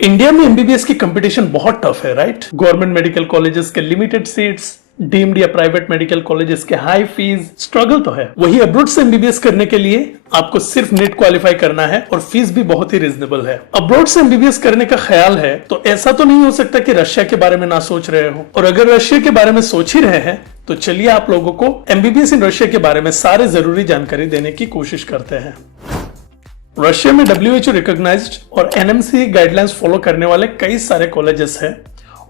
India में MBBS की competition बहुत टफ है, राइट? गवर्नमेंट मेडिकल कॉलेजेस के लिमिटेड सीट्स, डीम्ड या प्राइवेट मेडिकल कॉलेजेस के हाई फीस, स्ट्रगल तो है। वही अब्रॉड से एमबीबीएस करने के लिए आपको सिर्फ नेट क्वालिफाई करना है और फीस भी बहुत ही रीजनेबल है। अब्रॉड से एमबीबीएस करने का ख्याल है तो ऐसा तो नहीं हो सकता कि रशिया के बारे में ना सोच रहे हो, और अगर रशिया के बारे में सोच ही रहे हैं तो चलिए आप लोगों को एमबीबीएस इन रशिया के बारे में सारे जरूरी जानकारी देने की कोशिश करते हैं। रशिया में WHO रिकॉग्नाइज्ड और एनएमसी गाइडलाइंस फॉलो करने वाले कई सारे कॉलेजेस हैं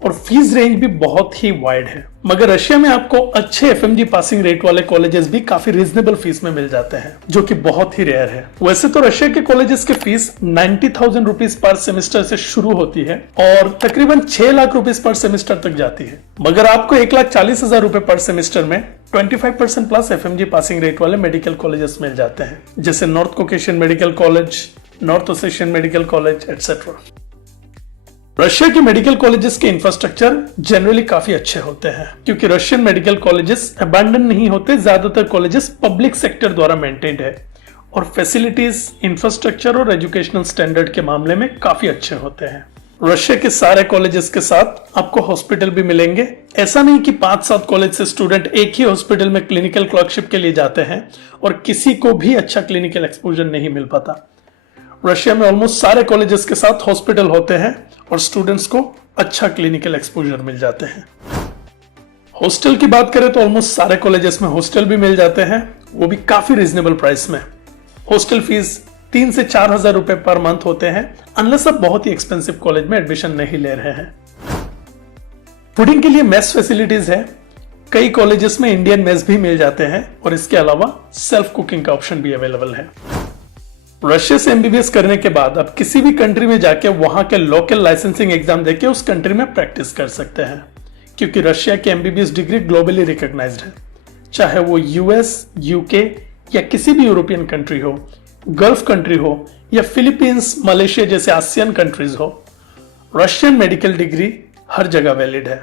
और फीस रेंज भी बहुत ही वाइड है। मगर रशिया में आपको अच्छे एफएमजी पासिंग रेट वाले कॉलेजेस भी काफी रीजनेबल फीस में मिल जाते हैं, जो कि बहुत ही रेयर है। वैसे तो रशिया के कॉलेजेस की फीस 90,000 रुपीज पर सेमेस्टर से शुरू होती है और तकरीबन 6 लाख रुपीज पर सेमेस्टर तक जाती है। मगर आपको 1,40,000 रुपए पर सेमेस्टर में 25% प्लस एफएमजी पासिंग रेट वाले मेडिकल कॉलेजेस मिल जाते हैं, जैसे north Caucasian medical college, north Ossetian medical college etcetera. Russia के मेडिकल कॉलेजेस के इंफ्रास्ट्रक्चर जनरली काफी अच्छे होते हैं, क्योंकि रशियन मेडिकल कॉलेजेस अबैंडन नहीं होते। ज्यादातर कॉलेजेस पब्लिक सेक्टर द्वारा मेंटेन्ड है और फैसिलिटीज, इंफ्रास्ट्रक्चर और एजुकेशनल स्टैंडर्ड के मामले में काफी अच्छे होते हैं। रशिया के सारे कॉलेजेस के साथ आपको हॉस्पिटल भी मिलेंगे। ऐसा नहीं कि 5-7 कॉलेज से स्टूडेंट एक ही हॉस्पिटल में क्लिनिकल क्लर्कशिप के लिए जाते हैं और किसी को भी अच्छा क्लिनिकल एक्सपोजर नहीं मिल पाता। रशिया में ऑलमोस्ट सारे कॉलेजेस के साथ हॉस्पिटल होते हैं और स्टूडेंट्स को अच्छा क्लिनिकल एक्सपोजर मिल जाते हैं। हॉस्टल की बात करें तो ऑलमोस्ट सारे कॉलेजेस में हॉस्टल भी मिल जाते हैं, वो भी काफी रीजनेबल प्राइस में। हॉस्टल फीस 3 से 4 हजार रुपए पर मंथ होते हैं, अनलेस आप बहुत ही एक्सपेंसिव कॉलेज में एडमिशन नहीं ले रहे हैं। फूडिंग के लिए मेस फैसिलिटीज है। कई कॉलेजेस में इंडियन मेस भी मिल जाते हैं और इसके अलावा सेल्फ कुकिंग का ऑप्शन भी अवेलेबल है। रशिया से एमबीबीएस करने के बाद आप किसी भी कंट्री में जाके वहां के लोकल लाइसेंसिंग एग्जाम देके उस कंट्री में प्रैक्टिस कर सकते हैं, क्योंकि रशिया की एमबीबीएस डिग्री ग्लोबली रिकॉग्नाइज्ड है। चाहे वो यूएस, यूके या किसी भी यूरोपियन कंट्री हो, गल्फ कंट्री हो या फिलीपींस, मलेशिया जैसे आसियान कंट्रीज हो, रशियन मेडिकल डिग्री हर जगह वैलिड है।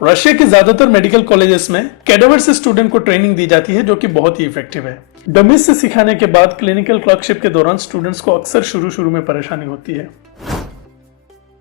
रशिया के ज्यादातर मेडिकल कॉलेजेस में कैडेवर से स्टूडेंट को ट्रेनिंग दी जाती है, जो कि बहुत ही इफेक्टिव है। डमीज से सिखाने के बाद क्लिनिकल क्लर्कशिप के दौरान स्टूडेंट्स को अक्सर शुरू में परेशानी होती है।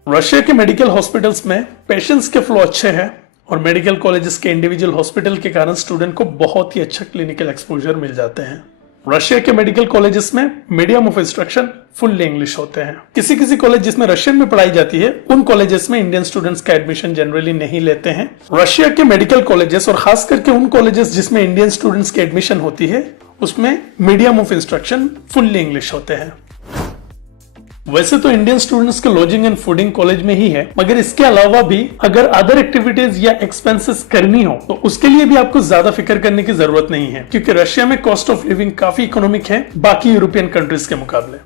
रशिया के मेडिकल हॉस्पिटल्स में पेशेंट्स के फ्लो अच्छे हैं और मेडिकल कॉलेजेस के इंडिविजुअल हॉस्पिटल के कारण स्टूडेंट को बहुत ही अच्छा क्लिनिकल एक्सपोजर मिल जाते हैं। रशिया के मेडिकल कॉलेजेस में medium of instruction fully English होते हैं। किसी कॉलेज जिसमें रशियन में पढ़ाई जाती है, उन कॉलेजेस में इंडियन स्टूडेंट्स का एडमिशन जनरली नहीं लेते हैं। रशिया के मेडिकल कॉलेजेस और खास करके उन कॉलेजेस जिसमें इंडियन स्टूडेंट्स की एडमिशन होती है, उसमें medium of instruction fully English होते हैं। वैसे तो इंडियन स्टूडेंट्स के लॉजिंग एंड फूडिंग कॉलेज में ही है, मगर इसके अलावा भी अगर अदर एक्टिविटीज या एक्सपेंसेस करनी हो तो उसके लिए भी आपको ज्यादा फिक्र करने की जरूरत नहीं है, क्योंकि रशिया में कॉस्ट ऑफ लिविंग काफी इकोनॉमिक है बाकी यूरोपियन कंट्रीज के मुकाबले।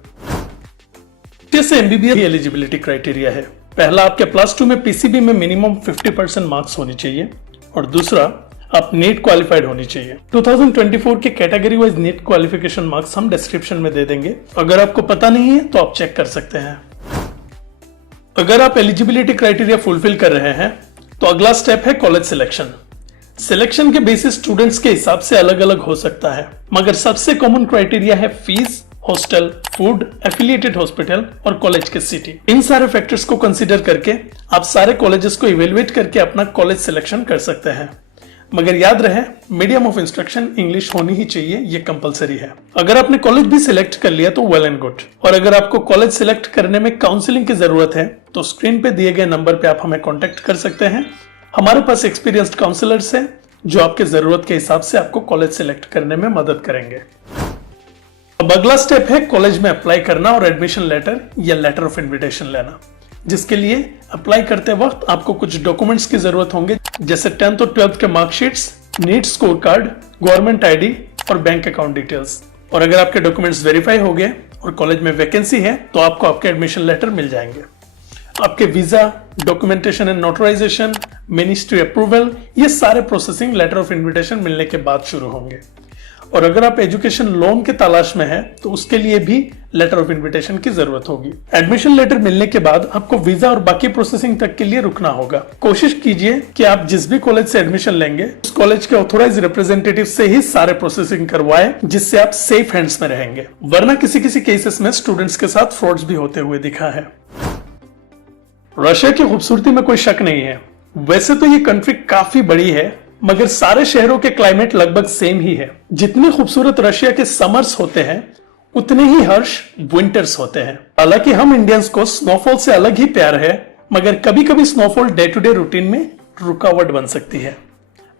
जैसे एमबीबीएस एलिजिबिलिटी क्राइटेरिया है। पहला, आपके +2 में पीसीबी में मिनिमम 50% मार्क्स होनी चाहिए और दूसरा, आप नेट क्वालिफाइड होनी चाहिए। 2024 के category wise net qualification marks हम डिस्क्रिप्शन में दे देंगे, अगर आपको पता नहीं है तो आप चेक कर सकते हैं। अगर आप एलिजिबिलिटी क्राइटेरिया फुलफिल कर रहे हैं तो अगला स्टेप है कॉलेज सिलेक्शन। सिलेक्शन के बेसिस स्टूडेंट्स के हिसाब से अलग अलग हो सकता है, मगर सबसे कॉमन क्राइटेरिया है fees, hostel, food, affiliated hospital और कॉलेज के सिटी। इन सारे फैक्टर्स को कंसीडर करके आप सारे कॉलेजेस को इवेलुएट करके अपना कॉलेज सिलेक्शन कर सकते हैं। मगर याद रहे, मीडियम ऑफ इंस्ट्रक्शन इंग्लिश होनी ही चाहिए, ये कंपलसरी है। अगर आपने कॉलेज भी सिलेक्ट कर लिया तो वेल एंड गुड, और अगर आपको कॉलेज सिलेक्ट करने में काउंसलिंग की जरूरत है तो स्क्रीन पे दिए गए नंबर पे आप हमें कांटेक्ट कर सकते हैं। हमारे पास एक्सपीरियंस्ड काउंसलर्स हैं जो आपके जरूरत के हिसाब से आपको कॉलेज सिलेक्ट करने में मदद करेंगे। अब अगला स्टेप है कॉलेज में अप्लाई करना और एडमिशन लेटर या लेटर ऑफ इन्विटेशन लेना, जिसके लिए अप्लाई करते वक्त आपको कुछ डॉक्यूमेंट्स की जरूरत होंगे, जैसे 10th और 12th के marksheets, NEET score card, government ID और बैंक अकाउंट डिटेल्स। और अगर आपके डॉक्यूमेंट्स वेरीफाई हो गए और कॉलेज में वैकेंसी है तो आपको आपके एडमिशन लेटर मिल जाएंगे। आपके visa, documentation and notarisation, ministry approval, ये सारे प्रोसेसिंग लेटर ऑफ इन्विटेशन मिलने के बाद शुरू होंगे। और अगर आप एजुकेशन लोन के तलाश में हैं तो उसके लिए भी लेटर ऑफ इनविटेशन की जरूरत होगी। एडमिशन लेटर मिलने के बाद आपको वीजा और बाकी प्रोसेसिंग तक के लिए रुकना होगा। कोशिश कीजिए कि आप जिस भी कॉलेज से एडमिशन लेंगे उस कॉलेज के ऑथोराइज रिप्रेजेंटेटिव से ही सारे प्रोसेसिंग करवाएं, जिससे आप सेफ हैंड्स में रहेंगे। वरना किसी किसी केसेस में स्टूडेंट्स के साथ फ्रॉड्स भी होते हुए दिखा है। रशिया की खूबसूरती में कोई शक नहीं है। वैसे तो ये कंट्री काफी बड़ी है, मगर सारे शहरों के क्लाइमेट लगभग सेम ही है। जितने खूबसूरत रशिया के समर्स होते हैं उतने ही हर्ष विंटर्स होते हैं। हालांकि हम इंडियंस को स्नोफॉल से अलग ही प्यार है, मगर कभी कभी snowfall day to day routine में रुकावट बन सकती है,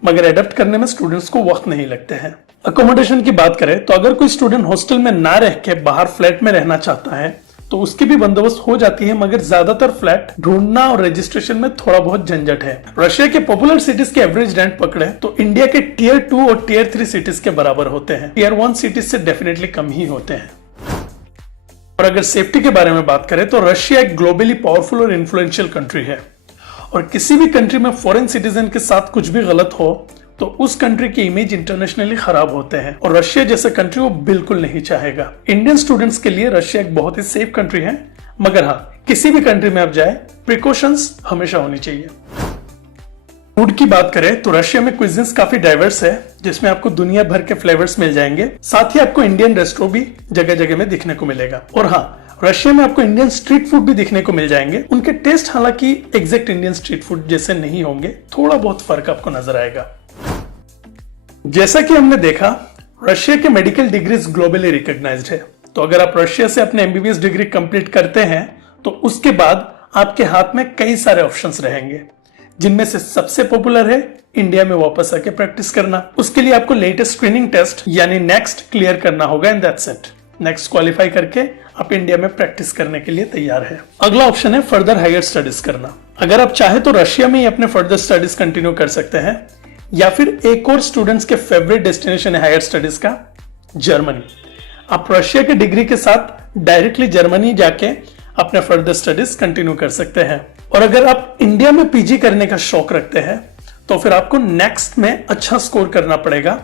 मगर एडप्ट करने में स्टूडेंट्स को वक्त नहीं लगते हैं। अकोमोडेशन की बात करें तो अगर कोई स्टूडेंट हॉस्टल में ना रह के बाहर फ्लैट में रहना चाहता है तो उसकी भी बंदोबस्त हो जाती है, मगर ज्यादातर फ्लैट ढूंढना और रजिस्ट्रेशन में थोड़ा बहुत झंझट है। रशिया के पॉपुलर सिटीज के एवरेज रेंट पकड़े तो इंडिया के टियर 2 और टियर 3 सिटीज के बराबर होते हैं। टियर 1 सिटीज से डेफिनेटली कम ही होते हैं। और अगर सेफ्टी के बारे में बात करें तो रशिया एक ग्लोबली पावरफुल और इन्फ्लुएंशियल कंट्री है, और किसी भी कंट्री में फॉरेन सिटीजन के साथ कुछ भी गलत हो तो उस कंट्री की इमेज इंटरनेशनली खराब होते हैं, और रशिया जैसा कंट्री वो बिल्कुल नहीं चाहेगा। इंडियन स्टूडेंट्स के लिए रशिया एक बहुत ही सेफ कंट्री है, मगर हाँ, किसी भी कंट्री में आप जाए प्रिकॉशंस हमेशा होनी चाहिए। फूड की बात करें तो रशिया में क्विज़िन्स काफी डाइवर्स है, जिसमें आपको दुनिया भर के फ्लेवर्स मिल जाएंगे। साथ ही आपको इंडियन रेस्टोरेंट भी जगह जगह में दिखने को मिलेगा। और हाँ, रशिया में आपको इंडियन स्ट्रीट फूड भी दिखने को मिल जाएंगे। उनके टेस्ट हालांकि एग्जैक्ट इंडियन स्ट्रीट फूड जैसे नहीं होंगे, थोड़ा बहुत फर्क आपको नजर आएगा। जैसा कि हमने देखा, रशिया के मेडिकल डिग्रीज ग्लोबली रिकॉग्नाइज्ड है। तो अगर आप रशिया से अपने एमबीबीएस डिग्री कंप्लीट करते हैं तो उसके बाद आपके हाथ में कई सारे ऑप्शंस रहेंगे, जिनमें से सबसे पॉपुलर है इंडिया में वापस आके प्रैक्टिस करना। उसके लिए आपको लेटेस्ट स्क्रीनिंग टेस्ट यानी नेक्स्ट क्लियर करना होगा, and that's it. Next qualify करके आप इंडिया में प्रैक्टिस करने के लिए तैयार है। अगला ऑप्शन है फर्दर हायर स्टडीज करना। अगर आप चाहे तो रशिया में ही अपने फर्दर स्टडीज कंटिन्यू कर सकते हैं, या फिर एक और स्टूडेंट्स के फेवरेट डेस्टिनेशन है हायर स्टडीज का, जर्मनी। आप रशिया के डिग्री के साथ डायरेक्टली जर्मनी जाके अपने फर्दर स्टडीज कंटिन्यू कर सकते हैं। और अगर आप इंडिया में पीजी करने का शौक रखते हैं तो फिर आपको नेक्स्ट में अच्छा स्कोर करना पड़ेगा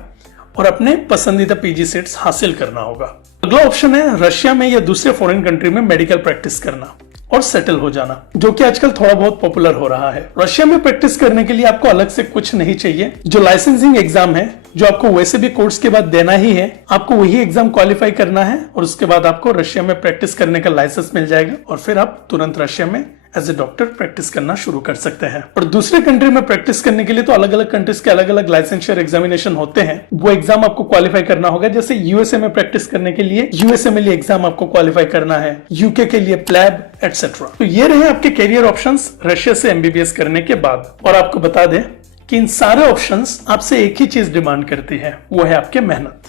और अपने पसंदीदा पीजी सीट्स हासिल करना होगा। अगला ऑप्शन है रशिया में या दूसरे फॉरेन कंट्री में मेडिकल प्रैक्टिस करना और सेटल हो जाना, जो कि आजकल थोड़ा बहुत पॉपुलर हो रहा है। रशिया में प्रैक्टिस करने के लिए आपको अलग से कुछ नहीं चाहिए। जो लाइसेंसिंग एग्जाम है, जो आपको वैसे भी कोर्स के बाद देना ही है, आपको वही एग्जाम क्वालिफाई करना है और उसके बाद आपको रशिया में प्रैक्टिस करने का लाइसेंस मिल जाएगा और फिर आप तुरंत रशिया में एज ए डॉक्टर प्रैक्टिस करना शुरू कर सकते हैं। और दूसरे कंट्री में प्रैक्टिस करने के लिए तो अलग अलग कंट्रीज के अलग अलग लाइसेंशियर एग्जामिनेशन होते हैं, वो एग्जाम आपको क्वालिफाई करना होगा। जैसे यूएसए में प्रैक्टिस करने के लिए यूएसएमएल एग्जाम आपको क्वालिफाई करना है, यूके के लिए प्लैब एटसेट्रा। तो ये रहे आपके कैरियर ऑप्शंस रशिया से एमबीबीएस करने के बाद। और आपको बता दें कि इन सारे ऑप्शंस आपसे एक ही चीज डिमांड करती है, वो है आपके मेहनत।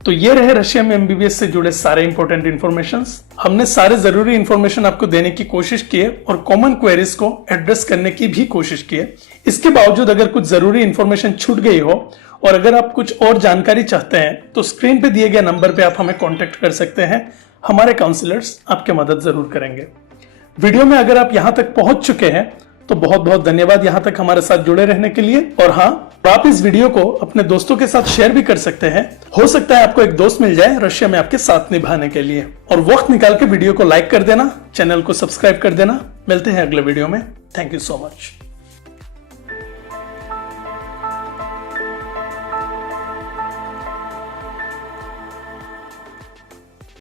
तो ये रहे रशिया में एमबीबीएस से जुड़े सारे इंपॉर्टेंट इन्फॉर्मेशंस। हमने सारे जरूरी इंफॉर्मेशन आपको देने की कोशिश की है और कॉमन क्वेरीज को एड्रेस करने की भी कोशिश की है। इसके बावजूद अगर कुछ जरूरी इंफॉर्मेशन छूट गई हो और अगर आप कुछ और जानकारी चाहते हैं तो स्क्रीन पे दिए गए नंबर पे आप हमें कॉन्टेक्ट कर सकते हैं। हमारे काउंसलर्स आपके मदद जरूर करेंगे। वीडियो में अगर आप यहाँ तक पहुंच चुके हैं तो बहुत बहुत धन्यवाद यहाँ तक हमारे साथ जुड़े रहने के लिए। और हाँ, आप इस वीडियो को अपने दोस्तों के साथ शेयर भी कर सकते हैं। हो सकता है आपको एक दोस्त मिल जाए रशिया में आपके साथ निभाने के लिए। और वक्त निकाल के वीडियो को लाइक कर देना, चैनल को सब्सक्राइब कर देना। मिलते हैं अगले वीडियो में। Thank you so much.